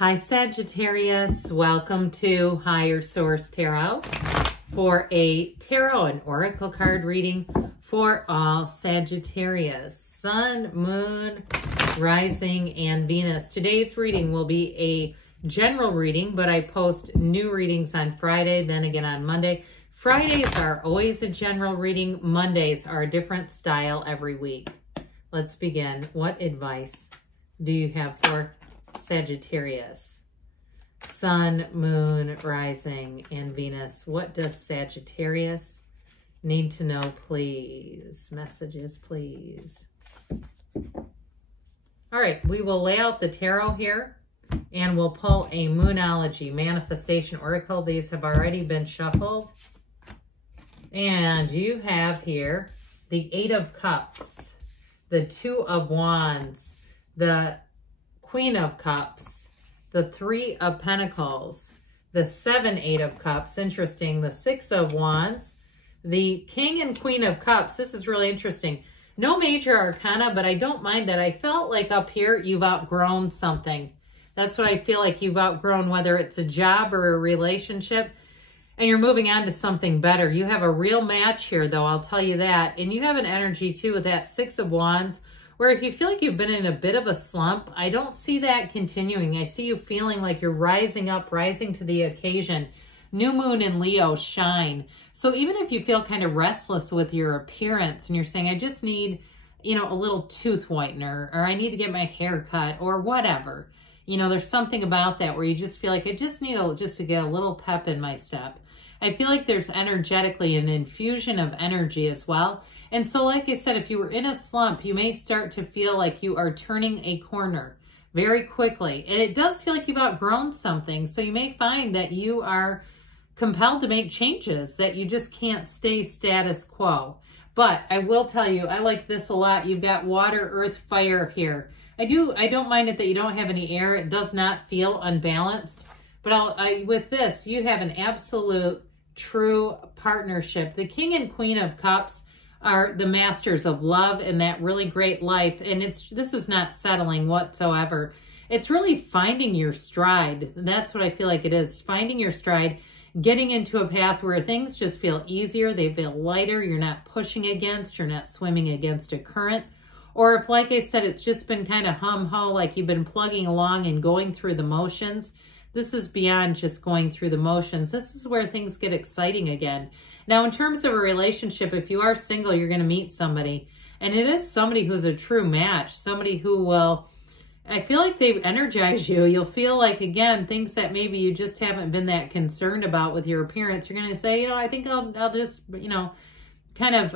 Hi Sagittarius, welcome to Higher Source Tarot for a tarot and oracle card reading for all Sagittarius, Sun, Moon, Rising, and Venus. Today's reading will be a general reading, but I post new readings on Friday, then again on Monday. Fridays are always a general reading. Mondays are a different style every week. Let's begin. What advice do you have for Sagittarius? Sun, Moon, Rising, and Venus. What does Sagittarius need to know, please? Messages, please. All right, we will lay out the tarot here, and we'll pull a Moonology Manifestation Oracle. These have already been shuffled. And you have here the Eight of Cups, the Two of Wands, the Queen of Cups, the Three of Pentacles, the Seven, Eight of Cups, interesting, the Six of Wands, the King and Queen of Cups. This is really interesting. No major arcana, but I don't mind that. I felt like up here you've outgrown something. That's what I feel like you've outgrown, whether it's a job or a relationship, and you're moving on to something better. You have a real match here, though, I'll tell you that. And you have an energy, too, with that Six of Wands, where if you feel like you've been in a bit of a slump, I don't see that continuing. I see you feeling like you're rising up, rising to the occasion. New moon in Leo, shine. So even if you feel kind of restless with your appearance and you're saying, I just need, you know, a little tooth whitener, or I need to get my hair cut, or whatever. You know, there's something about that where you just feel like I just need just to get a little pep in my step. I feel like there's energetically an infusion of energy as well. And so, like I said, if you were in a slump, you may start to feel like you are turning a corner very quickly. And it does feel like you've outgrown something. So you may find that you are compelled to make changes, that you just can't stay status quo. But I will tell you, I like this a lot. You've got water, earth, fire here. I don't mind it that you don't have any air. It does not feel unbalanced. But with this, you have an absolute true partnership. The King and Queen of Cups are the masters of love and that really great life. And this is not settling whatsoever. It's really finding your stride. That's what I feel like it is. Finding your stride, getting into a path where things just feel easier. They feel lighter. You're not pushing against, you're not swimming against a current. Or if, like I said, it's just been kind of hum-ho, like you've been plugging along and going through the motions. This is beyond just going through the motions. This is where things get exciting again. Now, in terms of a relationship, if you are single, you're going to meet somebody. And it is somebody who's a true match. Somebody who will, I feel like they energize you. You'll feel like, again, things that maybe you just haven't been that concerned about with your appearance. You're going to say, you know, I think I'll just, you know, kind of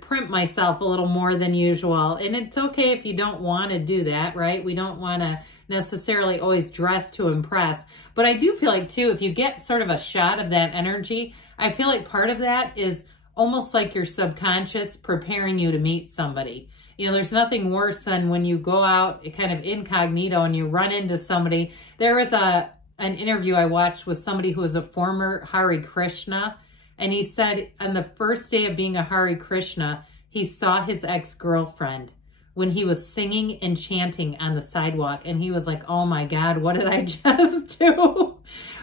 primp myself a little more than usual. And it's okay if you don't want to do that, right? We don't want to necessarily always dress to impress. But I do feel like, too, if you get sort of a shot of that energy, I feel like part of that is almost like your subconscious preparing you to meet somebody. You know, there's nothing worse than when you go out kind of incognito and you run into somebody. There was an interview I watched with somebody who was a former Hare Krishna, and he said on the first day of being a Hare Krishna, he saw his ex-girlfriend when he was singing and chanting on the sidewalk. And he was like, oh my God, what did I just do?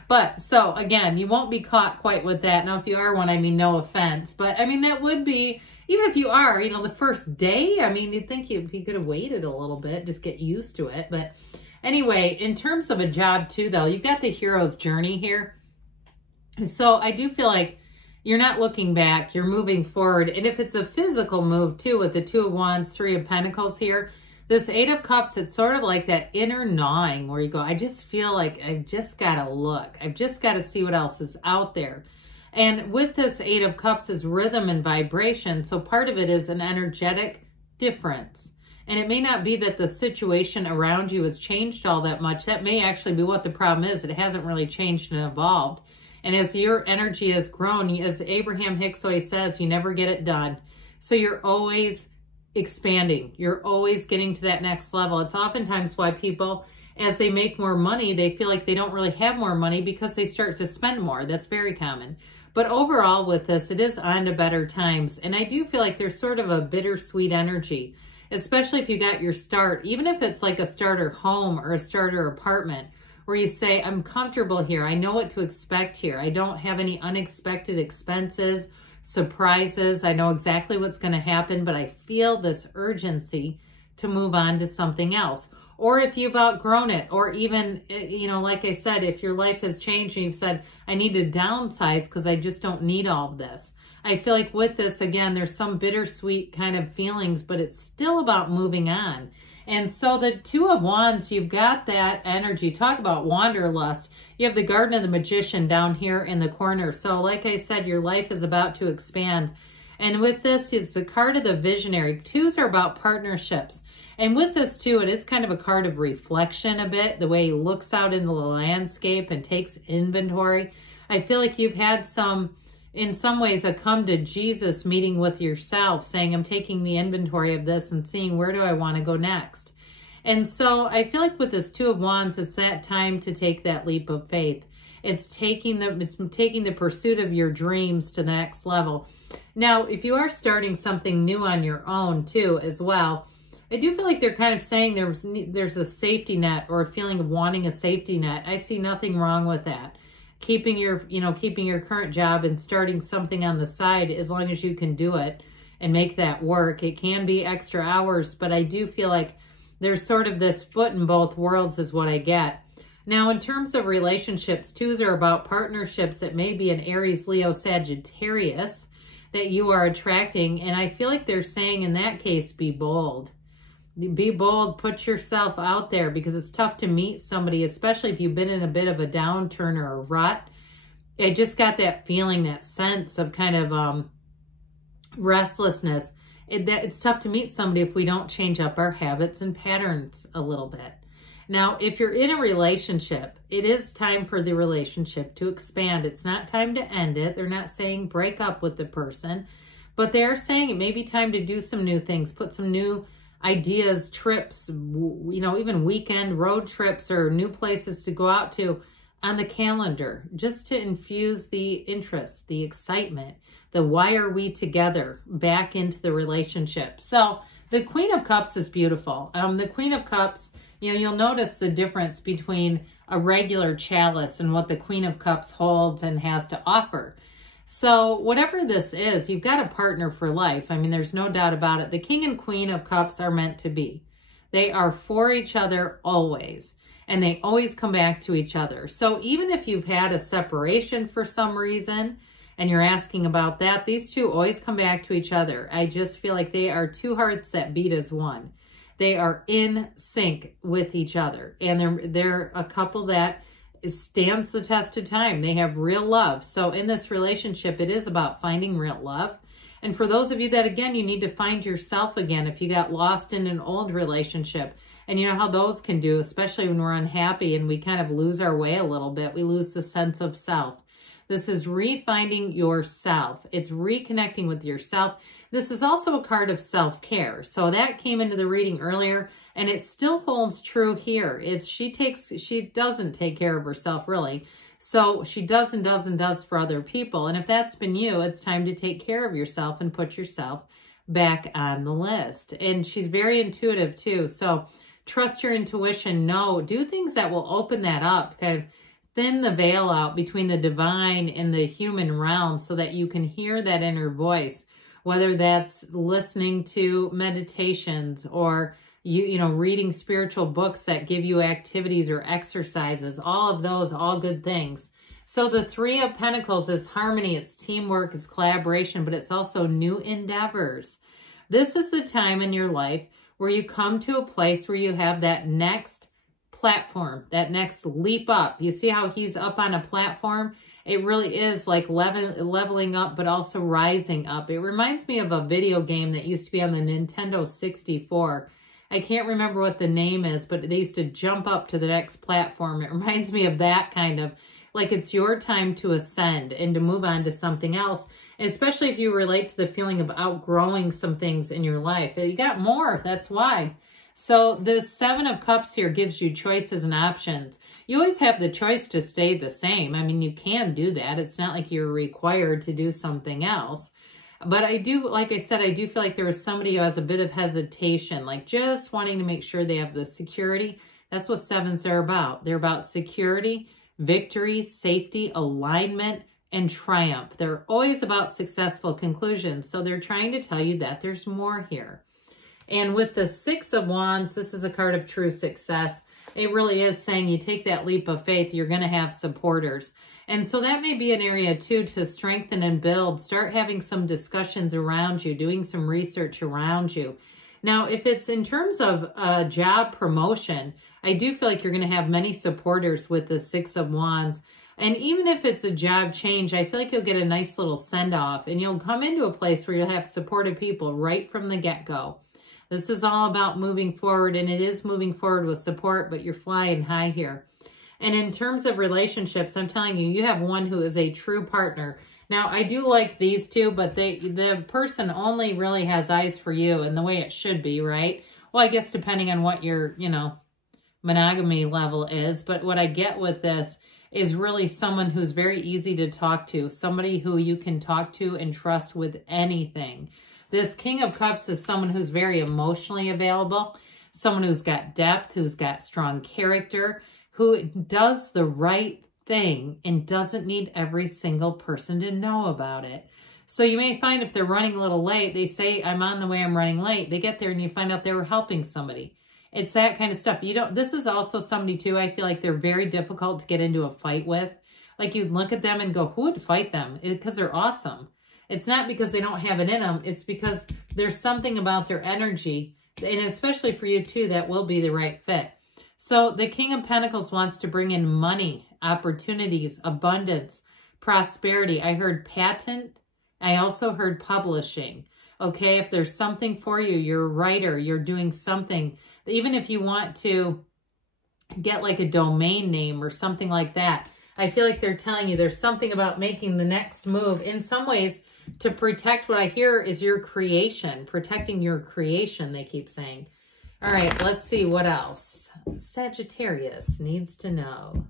But so again, you won't be caught quite with that. Now, if you are one, I mean, no offense. But I mean, that would be, even if you are, you know, the first day, I mean, you'd think he could have waited a little bit, just get used to it. But anyway, in terms of a job too, though, you've got the hero's journey here. So I do feel like you're not looking back, you're moving forward. And if it's a physical move too, with the Two of Wands, Three of Pentacles here, this Eight of Cups, it's sort of like that inner gnawing where you go, I just feel like I've just got to look. I've just got to see what else is out there. And with this Eight of Cups is rhythm and vibration. So part of it is an energetic difference. And it may not be that the situation around you has changed all that much. That may actually be what the problem is. It hasn't really changed and evolved. And as your energy has grown, as Abraham Hicks always says, you never get it done. So you're always expanding. You're always getting to that next level. It's oftentimes why people, as they make more money, they feel like they don't really have more money because they start to spend more. That's very common. But overall with this, it is on to better times. And I do feel like there's sort of a bittersweet energy, especially if you got your start, even if it's like a starter home or a starter apartment, where you say, I'm comfortable here. I know what to expect here. I don't have any unexpected expenses, surprises. I know exactly what's going to happen, but I feel this urgency to move on to something else. Or if you've outgrown it, or even, you know, like I said, if your life has changed and you've said, I need to downsize because I just don't need all of this. I feel like with this, again, there's some bittersweet kind of feelings, but it's still about moving on. And so the Two of Wands, you've got that energy. Talk about wanderlust. You have the Garden of the Magician down here in the corner. So like I said, your life is about to expand. And with this, it's the card of the visionary. Twos are about partnerships. And with this too, it is kind of a card of reflection a bit, the way he looks out into the landscape and takes inventory. I feel like you've had some, in some ways, a come to Jesus meeting with yourself, saying, I'm taking the inventory of this and seeing where do I want to go next. And so I feel like with this Two of Wands, it's that time to take that leap of faith. It's taking the pursuit of your dreams to the next level. Now, if you are starting something new on your own too, as well, I do feel like they're kind of saying there's a safety net, or a feeling of wanting a safety net. I see nothing wrong with that. Keeping your current job and starting something on the side, as long as you can do it and make that work. It can be extra hours, but I do feel like there's sort of this foot in both worlds is what I get. Now, in terms of relationships, twos are about partnerships. It may be an Aries, Leo, Sagittarius that you are attracting. And I feel like they're saying in that case, be bold. Be bold, put yourself out there, because it's tough to meet somebody, especially if you've been in a bit of a downturn or a rut. I just got that feeling, that sense of kind of restlessness. It's tough to meet somebody if we don't change up our habits and patterns a little bit. Now, if you're in a relationship, it is time for the relationship to expand. It's not time to end it. They're not saying break up with the person, but they're saying it may be time to do some new things, put some new ideas, trips, you know, even weekend road trips or new places to go out to on the calendar, just to infuse the interest, the excitement, the why are we together back into the relationship. So the Queen of Cups is beautiful. The Queen of Cups, you know, you'll notice the difference between a regular chalice and what the Queen of Cups holds and has to offer. So whatever this is, you've got a partner for life. I mean, there's no doubt about it. The King and Queen of Cups are meant to be. They are for each other always, and they always come back to each other. So even if you've had a separation for some reason and you're asking about that, these two always come back to each other. I just feel like they are two hearts that beat as one. They are in sync with each other, and they're a couple that stands the test of time. They have real love. So in this relationship, it is about finding real love. And for those of you that, again, you need to find yourself again, if you got lost in an old relationship, and you know how those can do, especially when we're unhappy and we kind of lose our way a little bit. We lose the sense of self. This is refinding yourself. It's reconnecting with yourself. This is also a card of self-care. So that came into the reading earlier, and it still holds true here. She doesn't take care of herself, really. So she does and does and does for other people. And if that's been you, it's time to take care of yourself and put yourself back on the list. And she's very intuitive too. So trust your intuition. Do things that will open that up, kind of thin the veil out between the divine and the human realm so that you can hear that inner voice. Whether that's listening to meditations or reading spiritual books that give you activities or exercises, all of those, all good things. So the Three of Pentacles is harmony, it's teamwork, it's collaboration, but it's also new endeavors. This is the time in your life where you come to a place where you have that next platform, that next leap up. You see how he's up on a platform? It really is like leveling up, but also rising up. It reminds me of a video game that used to be on the Nintendo 64. I can't remember what the name is, but they used to jump up to the next platform. It reminds me of that kind of, like it's your time to ascend and to move on to something else, especially if you relate to the feeling of outgrowing some things in your life. You got more, that's why. So the Seven of Cups here gives you choices and options. You always have the choice to stay the same. I mean, you can do that. It's not like you're required to do something else. But I do, like I said, I do feel like there is somebody who has a bit of hesitation, like just wanting to make sure they have the security That's what sevens are about. They're about security, victory, safety, alignment, and triumph. They're always about successful conclusions. So they're trying to tell you that there's more here. And with the Six of Wands, this is a card of true success. It really is saying you take that leap of faith, you're going to have supporters. And so that may be an area too to strengthen and build. Start having some discussions around you, doing some research around you. Now, if it's in terms of a job promotion, I do feel like you're going to have many supporters with the Six of Wands. And even if it's a job change, I feel like you'll get a nice little send-off. And you'll come into a place where you'll have supportive people right from the get-go. This is all about moving forward, and it is moving forward with support, but you're flying high here. And in terms of relationships, I'm telling you, you have one who is a true partner. Now, I do like these two, but the person only really has eyes for you and the way it should be, right? Well, I guess depending on what your, monogamy level is. But what I get with this is really someone who's very easy to talk to, somebody who you can talk to and trust with anything. This King of Cups is someone who's very emotionally available, someone who's got depth, who's got strong character, who does the right thing and doesn't need every single person to know about it. So you may find if they're running a little late, they say, I'm on the way, I'm running late. They get there and you find out they were helping somebody. It's that kind of stuff. This is also somebody too, I feel like they're very difficult to get into a fight with. Like you'd look at them and go, who would fight them? Because they're awesome. It's not because they don't have it in them. It's because there's something about their energy, and especially for you too, that will be the right fit. So the King of Pentacles wants to bring in money, opportunities, abundance, prosperity. I heard patent. I also heard publishing. Okay, if there's something for you, you're a writer, you're doing something. Even if you want to get like a domain name or something like that, I feel like they're telling you there's something about making the next move. In some ways, to protect what I hear is your creation, protecting your creation, they keep saying. All right, let's see what else Sagittarius needs to know.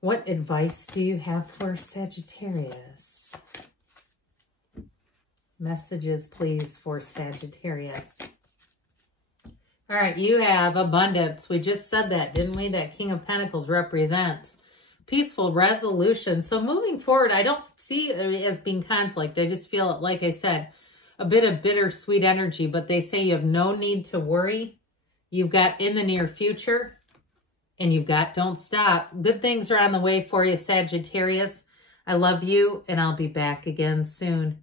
What advice do you have for Sagittarius? Messages, please, for Sagittarius. All right, you have abundance. We just said that, didn't we? That King of Pentacles represents peaceful resolution. So moving forward, I don't see it as being conflict. I just feel, like I said, a bit of bittersweet energy. But they say you have no need to worry. You've got in the near future. And you've got don't stop. Good things are on the way for you, Sagittarius. I love you, and I'll be back again soon.